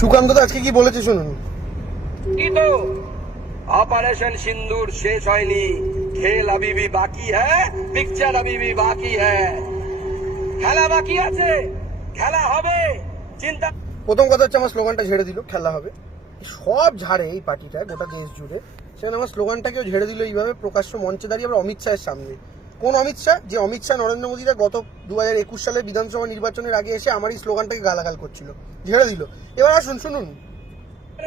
সুকান্ত দা আজকে কি বলেছে শুনুন। কি তো ऑपरेशन सिंदूर शेष হয়নি, খেল अभी भी बाकी है, पिक्चर अभी भी बाकी है, খেলা বাকি আছে, খেলা হবে। চিন্তা প্রথম কথা হচ্ছে আমার স্লোগানটা ঝেড়ে দিল, খেলা হবে। সব ঝাড়ে এই পার্টিটা গোটা দেশ জুড়ে। সেখানে আমার স্লোগানটাকেও ঝেড়ে দিল এইভাবে প্রকাশ্য মঞ্চে দাঁড়িয়ে আবার অমিত শাহের সামনে। কোন অমিত শাহ? যে অমিত শাহ নরেন্দ্র মোদীরা গত 2021 সালের বিধানসভা নির্বাচনের আগে এসে আমার এই স্লোগানটাকে গালাগাল করছিল, ঝেড়ে দিল। এবার আসুন শুনুন।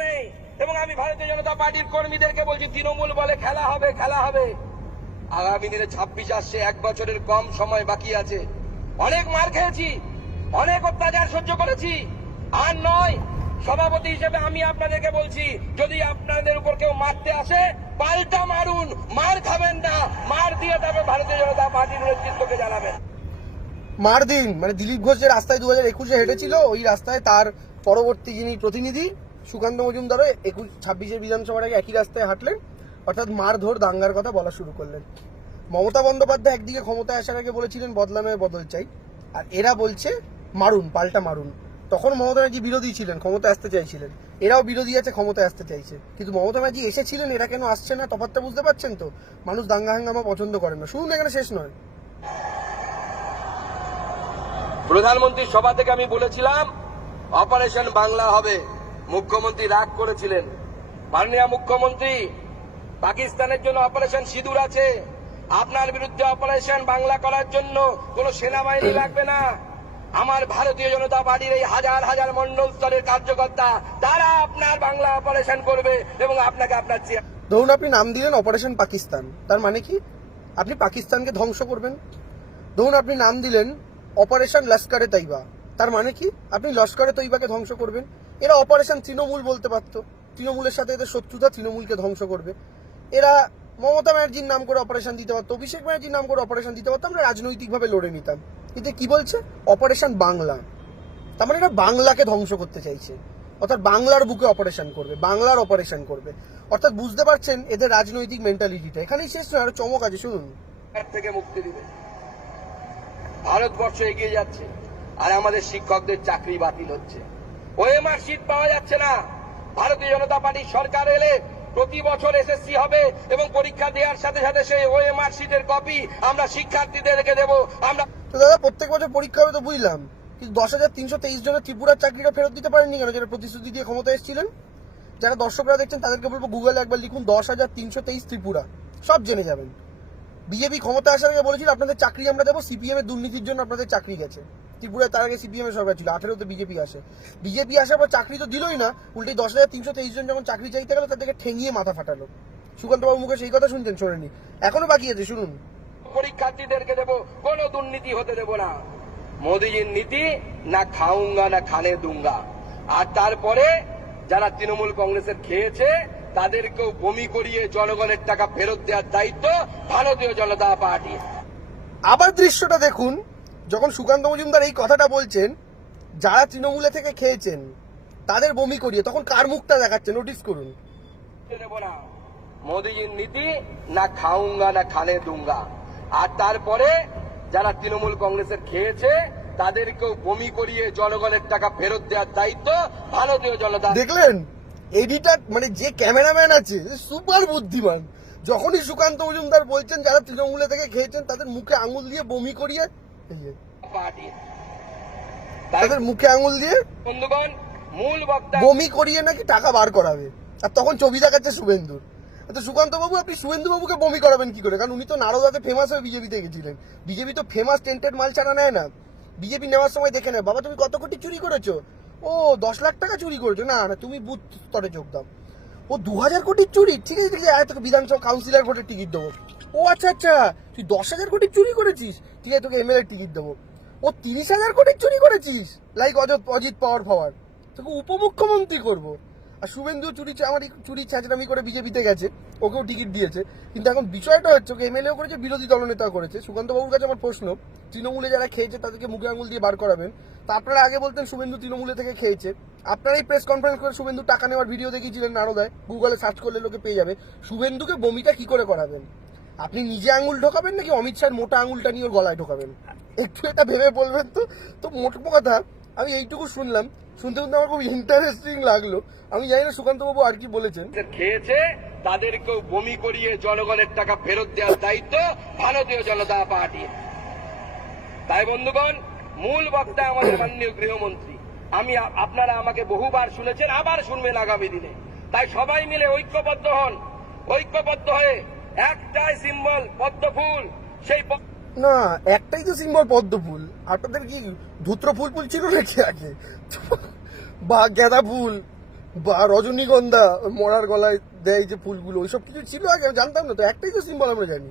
নেই। এবং আমি ভারতীয় জনতা পার্টির কর্মীদেরকে বলছি, তৃণমূল বলে খেলা হবে, খেলা হবে। আগামী দিনে 26 আসছে, 1 বছরের কম সময় বাকি আছে। অনেক মার খেয়েছি, অনেক অত্যাচার সহ্য করেছি, আর নয়। সভাপতি হিসেবে আমি আপনাদেরকে বলছি, যদি আপনাদের উপর কেউ মারতে আসে পাল্টা মারুন, মার খাবেন না, মার দিয়ে তারপর ভারতীয় জনতা পার্টির নেতৃত্বকে জানাবেন। মার দিন মানে দিলীপ ঘোষ যে রাস্তায় 2021-এ হেঁটেছিল, ওই রাস্তায় তার পরবর্তী যিনি প্রতিনিধি সুকান্ত মজুমদারও 26-এর বিধানসভার আগে একই রাস্তায় হাঁটলেন, অর্থাৎ মারধর দাঙ্গার কথা বলা শুরু করলেন। মমতা বন্দ্যোপাধ্যায় একদিকে ক্ষমতায় আসার আগে বলেছিলেন বদলা নয় বদল চাই, আর এরা বলছে মারুন, পাল্টা মারুন। তখন মমতা ব্যানার্জি বিরোধী ছিলেন, ক্ষমতায় আসতে চাইছিলেন। এরাও বিরোধী আছে, ক্ষমতায় আসতে চাইছে। কিন্তু মমতা ব্যানার্জি এসেছিলেন, এরা কেন আসছে না? তফাৎটা বুঝতে পারছেন তো? মানুষ দাঙ্গা হাঙ্গামা পছন্দ করেন না। শুনুন, এখানে শেষ নয়। প্রধানমন্ত্রীর সভা থেকে আমি বলেছিলাম অপারেশন বাংলা হবে, মুখ্যমন্ত্রী রাগ করেছিলেন। মাননীয় মুখ্যমন্ত্রী, পাকিস্তানের জন্য অপারেশন সিঁদুর আছে, আপনার বিরুদ্ধে অপারেশন বাংলা করার জন্য কোন সেনাবাহিনী লাগবে না। আমার ভারতীয় জনতা পার্টির এই হাজার হাজার মন্ডল স্তরের কার্যকর্তা, তারা আপনার বাংলা অপারেশন করবে এবং আপনাকে আপনার ধরুন আপনি নাম দিলেন অপারেশন পাকিস্তান, তার মানে কি? আপনি পাকিস্তানকে ধ্বংস করবেন। ধরুন আপনি নাম দিলেন অপারেশন লস্করে তৈবা, তার মানে কি? আপনি লস্করে তৈবাকে ধ্বংস করবেন। এরা অপারেশন তৃণমূল বলতে পারতো, তৃণমূলের সাথে এদের শত্রুতা, তৃণমূলকে ধ্বংস করবে। এরা মমতা ব্যানার্জির নাম করে অপারেশন দিতে পারতো, অভিষেক ব্যানার্জির নাম করে অপারেশন দিতে পারতো, আমরা রাজনৈতিকভাবে লড়ে নিতাম। কিন্তু কি বলছে? অপারেশন বাংলা। তার মানে এরা বাংলাকে ধ্বংস করতে চাইছে, অর্থাৎ বাংলার বুকে অপারেশন করবে, বাংলার অপারেশন করবে। অর্থাৎ বুঝতে পারছেন এদের রাজনৈতিক মেন্টালিটিটা। এখানেই শেষ নয়, আরো চমক আছে, শুনুন। থেকে মুক্তি দিবে। ভারতবর্ষ এগিয়ে যাচ্ছে, আর আমাদের শিক্ষকদের চাকরি বাতিল হচ্ছে, ওএমআর সিট পাওয়া যাচ্ছে না। ভারতীয় জনতা পার্টির সরকার এলে প্রতি বছর এসএসসি হবে এবং পরীক্ষা দেওয়ার সাথে সাথে সেই ওএমআর সিটের কপি আমরা শিক্ষার্থীদেরকে দেব। আমরা তো দাদা প্রত্যেক বছর পরীক্ষা হবে তো বুঝলাম, কিন্তু 10,323 জনের ত্রিপুরার চাকরিটা ফেরত দিতে পারেননি কেন, যারা প্রতিশ্রুতি দিয়ে ক্ষমতায় এসেছিলেন? যারা দর্শকরা দেখছেন তাদেরকে বলবো গুগলে একবার লিখুন 10,323 ত্রিপুরা, সব জেনে যাবেন। বিজেপি ক্ষমতা আসার আগে বলেছিল আপনাদের চাকরি আমরা দেবো, সিপিএম এর দুর্নীতির জন্য আপনাদের চাকরি গেছে। ত্রিপুরায় তার আগে সিপিএম এর সরকার ছিল, 18-তে বিজেপি আসে। বিজেপি আসার পর চাকরি তো দিলই না, উল্টে 10,323 জন যখন চাকরি চাইতে গেল তাদেরকে ঠেঙিয়ে মাথা ফাটালো। সুকান্ত বাবু মুখে সেই কথা শুনছেন, শোনেনি? এখনো বাকি আছে, শুনুন। পরীক্ষার্থীদেরকে দেব, কোনো দুর্নীতি হতে দেব না। মোদীজির নীতি, না খাউঙ্গা না খানে দুঙ্গা। আর তারপরে যারা তৃণমূল কংগ্রেসের খেয়েছে তাদেরকেও বমি করিয়ে জনগণের টাকা ফেরত দেওয়ার দায়িত্ব ভারতীয় জনতা পার্টি। আবার দৃশ্যটা দেখুন, যখন সুকান্ত মজুমদার এই কথাটা বলছেন, যারা তৃণমূলে থেকে খেয়েছেন তাদের বমি করিয়ে, তখন কার মুখটা দেখাচ্ছে নোটিস করুন। দেব না, মোদীজির নীতি, না খাউঙ্গা না খানে দুঙ্গা। আর তারপরে যারা তৃণমূল কংগ্রেসের খেয়েছে তাদেরকেও বমি করিয়ে জনগণের টাকা ফেরত দেওয়ার দায়িত্ব ভারতীয় জনতা। দেখলেন এডিটার মানে যে ক্যামেরাম্যান আছে সুপার বুদ্ধিমান। যখনই সুকান্ত মজুমদার বলছেন যারা তৃণমূলে থেকে খেয়েছেন তাদের মুখে আঙুল দিয়ে বমি করিয়ে, পার্টি তাদের মুখে আঙুল দিয়ে বন্ধুগণ মূল বক্তা বমি করিয়ে নাকি টাকা বার করাবে। আর তখন ছবি দেখাচ্ছে শুভেন্দুর। তো সুকান্ত বাবু আপনি শুভেন্দু বাবুকে বমি করাবেন কি করে? কারণ উনি তো নারদাতে ফেমাস হয়ে বিজেপিতে গেছিলেন। বিজেপি তো ফেমাস টেন্টেড মাল ছাড়া নেয় না। বিজেপি নেওয়ার সময় দেখে নেয়, বাবা তুমি কত কোটি চুরি করেছো? ও 10 লাখ টাকা চুরি করেছো? না না, তুমি বুথ স্তরে যোগ দাও। ও 2000 কোটির চুরি, ঠিক আছে ঠিক আছে, তোকে বিধানসভা কাউন্সিলর ভোটের টিকিট দেবো। ও আচ্ছা আচ্ছা, তুই 10,000 কোটির চুরি করেছিস, ঠিক আছে তোকে এমএলএ টিকিট দেবো। ও 30,000 কোটির চুরি করেছিস, লাইক অজিত পাওয়ার ফাওয়ার, তোকে উপমুখ্যমন্ত্রী করবো। আর শুভেন্দু আমার চুরি ছ্যাঁচড়ামি করে বিজেপিতে গেছে, ওকেও টিকিট দিয়েছে। কিন্তু এখন বিষয়টা হচ্ছে ওকে এমএলএও করেছে, বিরোধী দলনেতা করেছে। সুকান্ত বাবুর কাছে আমার প্রশ্ন, তৃণমূলে যারা খেয়েছে তাদেরকে মুখে আঙুল দিয়ে বার করাবেন। তা আপনারা আগে বলতেন শুভেন্দু তৃণমূলে থেকে খেয়েছে, আপনারাই প্রেস কনফারেন্স করে শুভেন্দু টাকা নেওয়ার ভিডিও দেখিয়েছিলেন নারদায়, গুগলে সার্চ করলে লোকে পেয়ে যাবে। শুভেন্দুকে বমিটা কি করে করাবেন? আপনি নিজে আঙুল ঢোকাবেন নাকি অমিত শাহের মোটা আঙুলটা নিয়ে ওর গলায় ঢোকাবেন? একটু এটা ভেবে বলবেন তো। তো মোট কথা আমি এইটুকু শুনলাম, শুনতে শুনতে আমার খুব ইন্টারেস্টিং লাগলো। আমি জানি না সুকান্ত বাবু আর কি বলেছেন। খেয়েছে তাদেরকেও বমি করিয়ে জনগণের টাকা ফেরত দেওয়ার দায়িত্ব ভারতীয় জনতা পার্টির। তাই বন্ধুগণ, মূল বক্তা আমাদের মাননীয় গৃহমন্ত্রী। আপনারা আমাকে বহুবার শুনেছেন, আবার শুনবেন আগামী দিনে। তাই সবাই মিলে ঐক্যবদ্ধ হন, ঐক্যবদ্ধ হয়ে একটাই সিম্বল পদ্ম ফুল। সেই না, একটাই তো সিম্বল পদ্ম ফুল। আপনাদের কি ধুত্র ফুল ফুল ছিল নাকি আগে, বা গাঁদা ফুল বা রজনীগন্ধা মরার গলায় দেয় যে ফুলগুলো, ওইসব কিছু ছিল আগে? আমি জানতাম না তো। একটাই তো সিম্বল আমরা জানি।